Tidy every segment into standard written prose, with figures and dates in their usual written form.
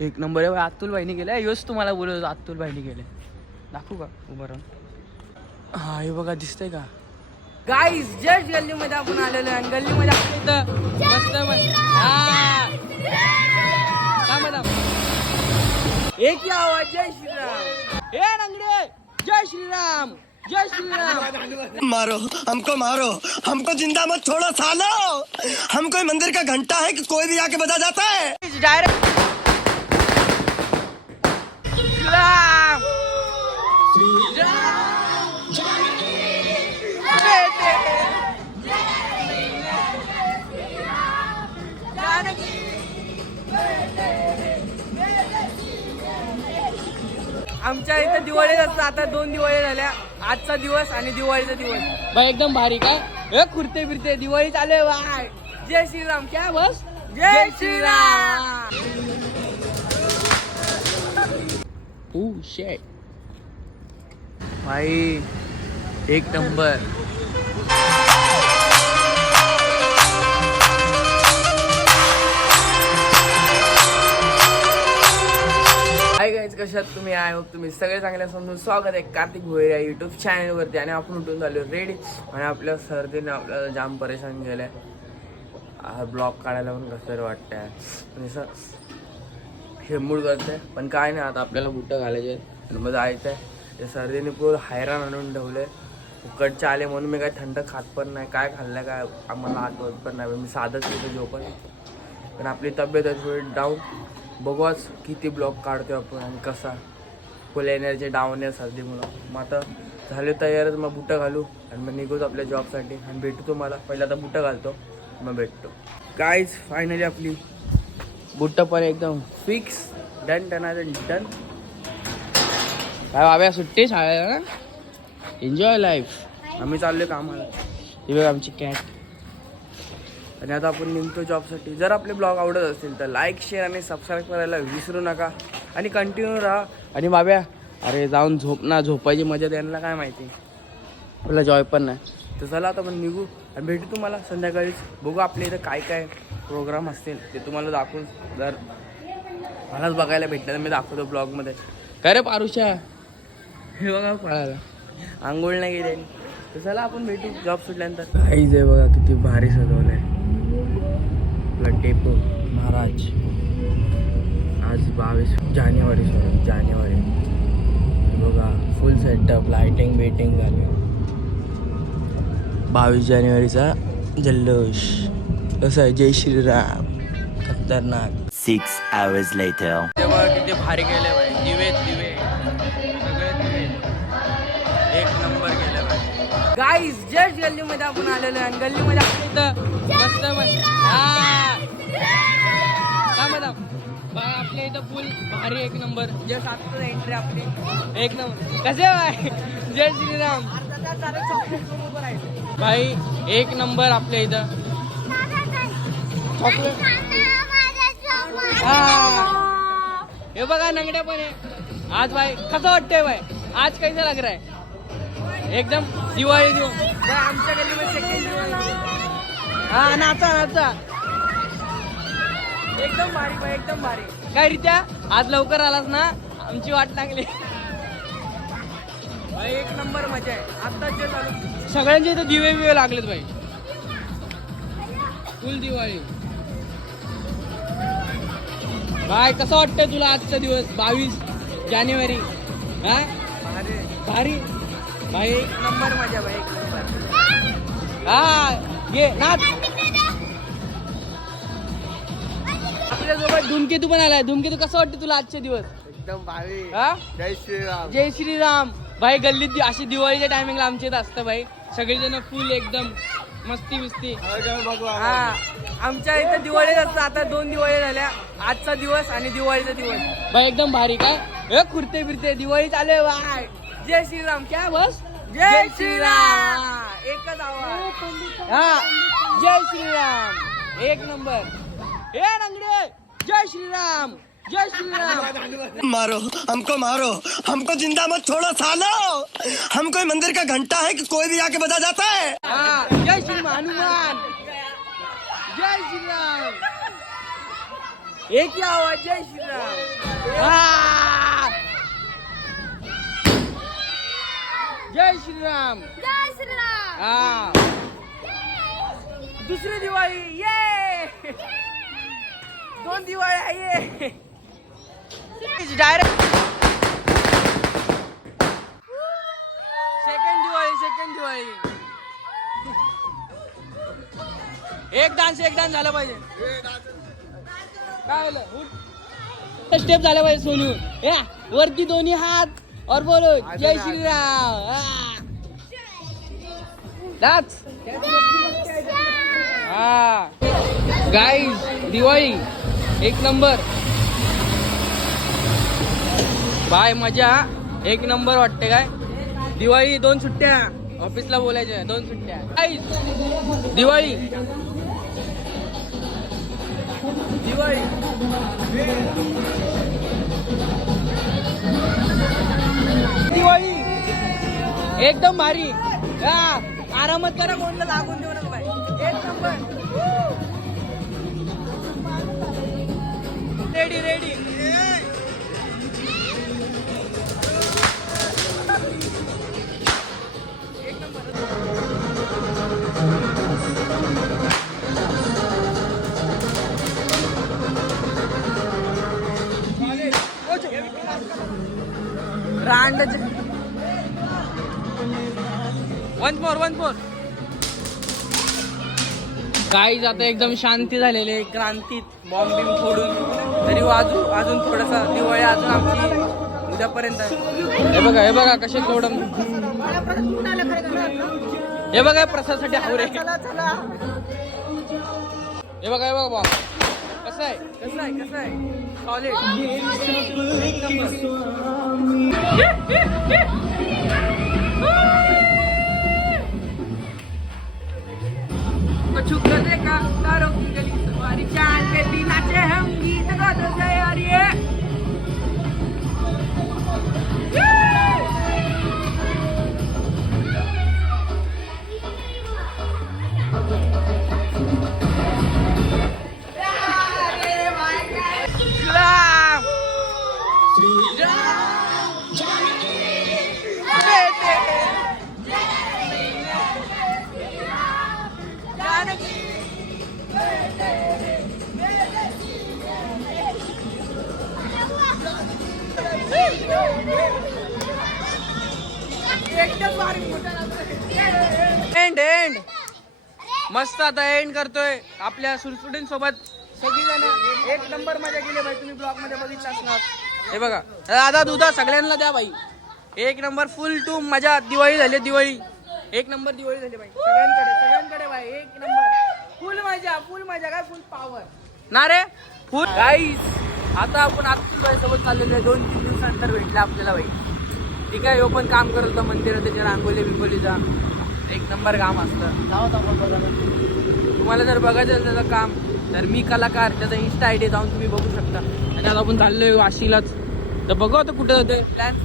एक नंबर आहे. अतुल भाईनी गेले. योच तुम्हाला बोलत होतो, अतुल भाईनी गेले. दाखवू का उभं राहून? हा हे बघा, दिसतंय का गाईज? जस्ट गल्लीमध्ये आपण आलेलो आहे. गल्लीमध्ये मस्त काय म्हणा, एक ही आवाज, जय श्रीराम. हे नंगडे, जय श्रीराम, जय श्रीराम. मारो हमको जिंदा मत छोड़ो सालो. हम कोई मंदिर का घंटा है कि कोई भी आके बजा जाता है. डायरेक्ट श्रीराम, आमच्या इथं दिवाळी असतं. आता 2 दिवाळी झाल्या, आजचा दिवस आणि दिवाळीचा दिवस. भाई एकदम भारी. काय कुर्ते बिरते दिवाळी चालू आहे. जय श्रीराम. क्या बस, जय श्रीराम. ओ शेट भाई, एक नंबर. हाय गाईज, कशात तुम्ही? आय होप तुम्ही सगळे चांगले समजून. स्वागत आहे कार्तिक भोईर या यूट्यूब चॅनलवरती. आणि आपण उठून झालो रेडी. आणि आपल्या सर्दीने आपल्याला जाम परेशान केलंय. हा ब्लॉग काढायला पण कसं वाटतंय, आणि असं हेमूड करतंय. पण काय नाही, आता आपल्याला बुटं घालायचे आणि मग जायचं आहे. ते सर्दीने पूर्ण हैराण आणून ठेवले. उकडचे आले म्हणून मी काय थंड खात पण नाही. काय खाल्लं काय आम्हाला आठवत पण नाही. मी साधंच येतो झोपत. पण आपली तब्येत आहे थोडी डाऊन. बघूच किती ब्लॉग काढतो आपण आणि कसा. फुल एनर्जी डाऊन आहे सर्दीमुळं. मग आता झाले तयारच, मग बुटं घालू आणि मग निघूच आपल्या जॉबसाठी. आणि भेटू तुम्हाला. पहिला आता बुटं घालतो, मग भेटतो. गाईज फायनली आपली बुटं पण एकदम फिक्स. Done done. काय बाब्या, सुट्टी शाळेला ना, एन्जॉय लाईफ. आम्ही चाललोय कामाला. ही बघ आमची कॅट. आणि आता आपण निघतो जॉबसाठी. जर आपले ब्लॉग आवडत असतील तर लाईक, शेअर आणि सबस्क्राईब करायला विसरू नका. आणि कंटिन्यू राहा. आणि बाब्या, अरे जाऊन झोप ना, झोपायची मजा त्यांना काय माहिती, आपला जॉय पण नाही. तर चला आता आपण निघू आणि भेटू तुम्हाला संध्याकाळीच. बघू आपल्या इथं काय काय प्रोग्राम असतील ते तुम्हाला दाखवून. जर मलाच बघायला भेटलं तर मी दाखवतो ब्लॉगमध्ये. काय रे पारुषा, हे बघा पळायला, आंघोळ नाही गेली. तर चला आपण भेटू जॉब सुटल्यानंतर. काहीच आहे बघा, किती भारी सजवलं आहे आपला टेपो महाराज. आज 22 जानेवारी. बघा फुल सेटअप, लाइटिंग बेटिंग झाली. 22 जानेवारीचा जल्लोष कसं आहे. जय श्रीराम. खतरनाक. 6 hours later. तेव्हा किती भारी केले बाई. दिवे सगळे दिवे एक नंबर केले बाई. गाईज जस्ट गल्लीमध्ये आपण आलेलो आहे. गल्लीमध्ये मस्त काय म्हणा, आपल्या इथं फुल भारी एक नंबर. जस्ट आता एंट्री आपली एक नंबर. कसे बाय, जय श्रीराम. भाई एक नंबर आपल्या इथं. हे बघा नंगड्या पण आहे आज. भाई कसं वाटतंय भाई, आज कैसा लग रहा है? एकदम दिवाळी दिवस आमच्या गल्लीमध्ये सेकंड दिवाळी. हा नाचा एकदम भारी भाई, एकदम भारी. काय रित्या आज लवकर आलास ना, आमची वाट लागली. भाई एक नंबर मजा आहे. आता जे चालू सगळ्यांचे इथं दिवे बिवे लागलेत भाई. फुल दिवाळी. भाई कसं वाटतंय तुला आजचा दिवस 22 जानेवारी? हा भारी भाई, एक नंबर मजा भाई, एक नंबर. हा घे नाच. आपल्यासोबत धूमकेतू पण आलाय. धूमकेतू कसं वाटतं तुला आजचे दिवस? एकदम भारी. हा जय श्रीराम. जय श्रीराम. भाई गल्लीत अशी दिवाळीच्या टायमिंगला आमच्या इथं असतं भाई. सगळेजण फुल एकदम मस्ती बिस्ती. हा आमच्या इथं दिवाळी असतं. आता 2 दिवाळी झाल्या, आजचा दिवस आणि दिवाळीचा दिवस. भाई एकदम भारी. काय कुर्ते बिरते दिवाळी चालू आहे. जय श्रीराम. क्या बस, जय श्रीराम. एकच आवाज. हा जय श्रीराम. एक नंबर. हे नंगडे, जय श्रीराम, जय श्रीराम. मारो हमको जिंदा मत छोड़ो सालो. हम कोई मंदिर का घंटा है कि कोई भी आके बजा जाता है. हा जय श्री हनुमान. जय श्रीराम. एक ही आवाज, जय श्रीराम. जय श्रीराम. जय श्रीराम. हा. दुसरी दिवाळी ये. दोन दिवाळी आहे डायरेक्ट. सेकंड दिवाळी. एक डान्स झाला पाहिजे. काय झालं? स्टेप झाला पाहिजे सोनू. या वरती दोन्ही हात और बोलो जय श्रीराम. डान्स. हा गाईज, दिवाळी एक नंबर. बाय मजा एक नंबर वाटते. काय दिवाळी 2 सुट्ट्या ऑफिसला बोलायच्या, 2 सुट्ट्या. दिवाळी एकदम भारी. आरामात करा, कोणला लागून देऊ नका बाई. एक number. Ready. One four. Guys आता एकदम शांती झालेली, क्रांतीत बॉम्ब बिम फोडून. तरी अजून थोडासा दिवाळी अजून आमची उद्यापर्यंत. हे बघा कसे थोडं. हे बघा प्रसादसाठी आवरे. हे बघा बॉम्ब कसं आहे सॉलिड. कुछ कर देगा तारों की गली सवारी, चांद पे भी नाचे हम, गीत गाते जाए यार. ये एंड मस्त. आता एंड करतोय आपल्या सुरसुटीन सोबत. सगळीजण एक नंबर मजा केली भाई. तुम्ही ब्लॉग मध्ये बघितलं असणार. हे बघा दादा दुधा सगळ्यांना द्या भाई. एक नंबर फुल टू मजा. दिवाळी झाली. एक नंबर दिवाळी झाली भाई. सगळ्यांकडे भाई एक नंबर. फुल मजा काय फुल पॉवर ना रे. फुल गाईस आता आपण अतुल भाई सोबत चाललेलो आहे. 2-3 दिवसानंतर भेटला आपल्याला भाई. ठीक आहे. पण काम करत होता मंदिरात. त्याच्या रांगोलीचा एक नंबर काम असतं. तुम्हाला जर बघायचं असेल त्याचं काम तर मी कलाकार, त्याचा इन्स्टा आयडी जाऊन तुम्ही बघू शकता. आणि आता आपण चाललोय वाशीलाच. तर बघा आता कुठं होतं. प्लॅन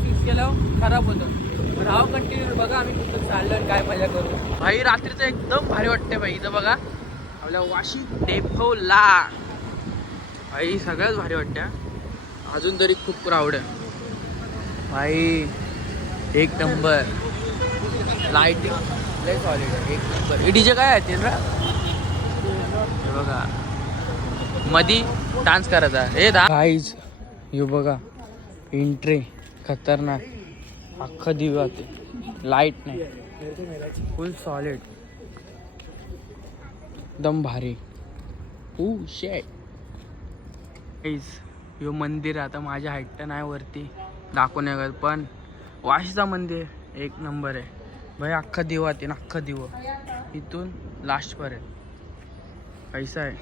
फिक्स केलं खराब होतं. राव कंटिन्यू बघा आम्ही कुठं चाललोय, काय मजा करू भाई. रात्रीचं एकदम भारी वाटते भाई. इथं बघा आपल्या वाशी डेपोला भाई सगळ्यात भारी वाटते. अजून तरी खूप क्राऊड आहे भाई. एक नंबर लाइटिंग लय सॉलिड आहे. एक नंबर. हे डीजे काय आहे ना. हे बघा मधी डान्स करायचा. हे गाईज हे बघा एंट्री खतरनाक. अख्खा दिवा ते लाईट नाही. फुल सॉलिड एकदम भारी. शेट गाईज हे मंदिर आता माझ्या हाईट नाही वरती दाखवण्यागत, पण वाशीचा मंदिर एक नंबर आहे भाई. अख्खा दिवा ते अख्खा दिवा इथून लास्टपर्यंत पैसा आहे.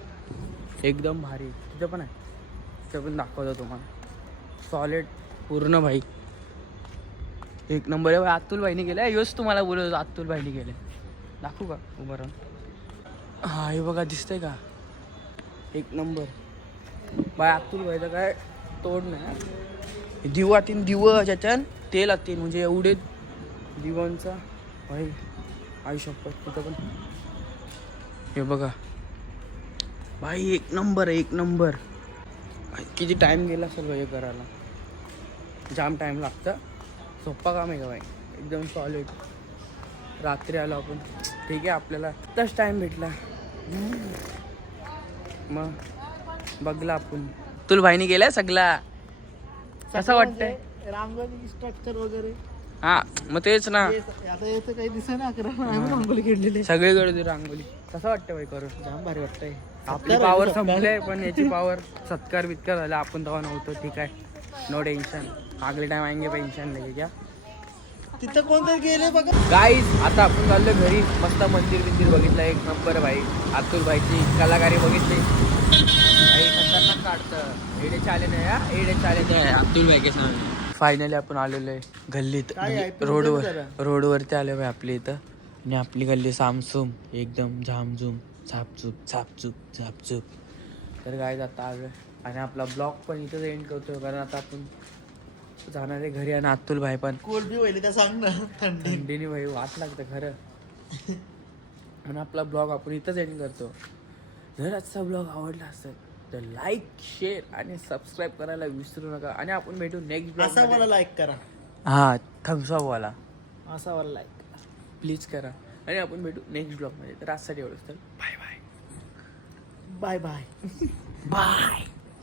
एकदम भारी. तिथं पण आहे, तिथं पण दाखवतो तुम्हाला. सॉलिड पूर्ण भाई एक नंबर आहे भाई. अतुल भाईने गेलं योच तुम्हाला बोलत. अतुल भाईने गेले. दाखवू का उभं राहून. हा हे बघा दिसतंय का. एक नंबर बाय. अतुल भाईचं काय तोड नाही. दिवा 3 दिवं ज्याच्यात तेल तीन म्हणजे एवढे दिवांचा भाई आयुष्यपत. तिथं पण हे बघा भाई एक नंबर. किती टाइम गेला असेल हे करायला, जाम टाइम लागतं. सोप्पा काम आहे का भाई, एकदम सॉलिड. रात्री आलो आपण, ठीक आहे आपल्याला तस टाइम भेटला. मग बघला आपण तुला भाईनी गेलाय सगळा, कसं वाटतंय? रांगोळी स्ट्रक्चर वगैरे हा मग तेच ना, आता येतं काही दिसत ना रांगोळी खेळलेली सगळीकडे होती रांगोळी. कसं वाटतं भाई करून? जाम भारी वाटतंय. आपली पावर संपले, पण याची पावर सत्कार बित्कार झाला. आपण तेव्हा नव्हतो, ठीक आहे, नो टेन्शन. अगले टाइम आएंगे पेन्शन लेके क्या. तिथं कोणतरी गेले बघा. गाईज आता आपण चाललो घरी. मस्त मंदिर बिंदिर बघितलं, एक नंबर भाई. अतुल भाईची कलाकारी बघितली भाई, खतरनाक काढतं. एडे चाले नाही हा, एडे चाले नाही अतुल भाई के सामने. फायनली आपण आलेलो आहे गल्लीत, रोडवरती आलो भाई आपल्या इथं. आणि आपली गल्ली सामसूम एकदम, झामझूम, झापचूप झापचूप झापचूप. तर गाईज आता आलो आणि आपला ब्लॉग पण इथंच एंड करतो, कारण आता आपण जाणार आहे घरी. आणि अतुल भाई पण कोल्ड बी व्हायली का सांग ना, थंडीने भाई वाट लागतं खरं. आणि आपला ब्लॉग आपण इथंच एंड करतो. जर आजचा ब्लॉग आवडला असेल तर लाईक, शेअर आणि सबस्क्राईब करायला विसरू नका. आणि आपण भेटू नेक्स्ट असा मला ब्लॉग. लाईक करा, हा थम्सअप वाला असा मला लाईक प्लीज करा. आणि आपण भेटू नेक्स्ट ब्लॉगमध्ये. तर आजसाठी एवढंच. तर bye bye bye bye bye.